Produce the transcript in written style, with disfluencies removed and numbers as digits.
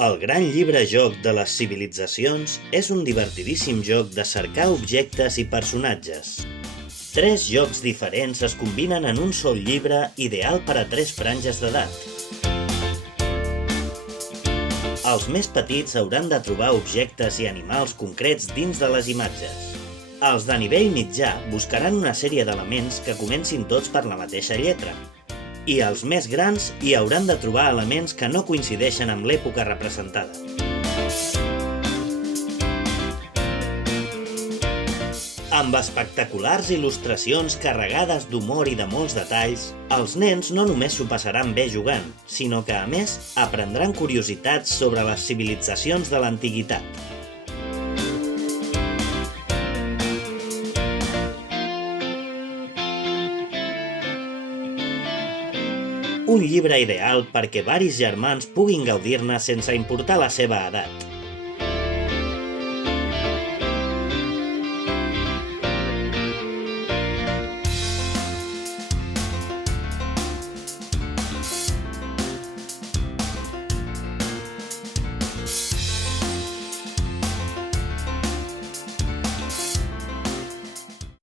El gran llibre-joc de les civilitzacions és un divertidíssim joc de cercar objectes i personatges. 3 jocs diferents es combinen en un sol llibre ideal per a 3 franges d'edat. Els més petits hauran de trobar objectes i animals concrets dins de les imatges. Els de nivell mitjà buscaran una sèrie d'elements que comencin tots per la mateixa lletra. I els més grans hi hauran de trobar elements que no coincideixen amb l'època representada. Amb espectaculars il·lustracions carregades d'humor i de molts detalls, els nens no només s'ho passaran bé jugant, sinó que, a més, aprendran curiositats sobre les civilitzacions de l'antiguitat. Un llibre ideal perquè varis germans puguin gaudir-ne sense importar la seva edat.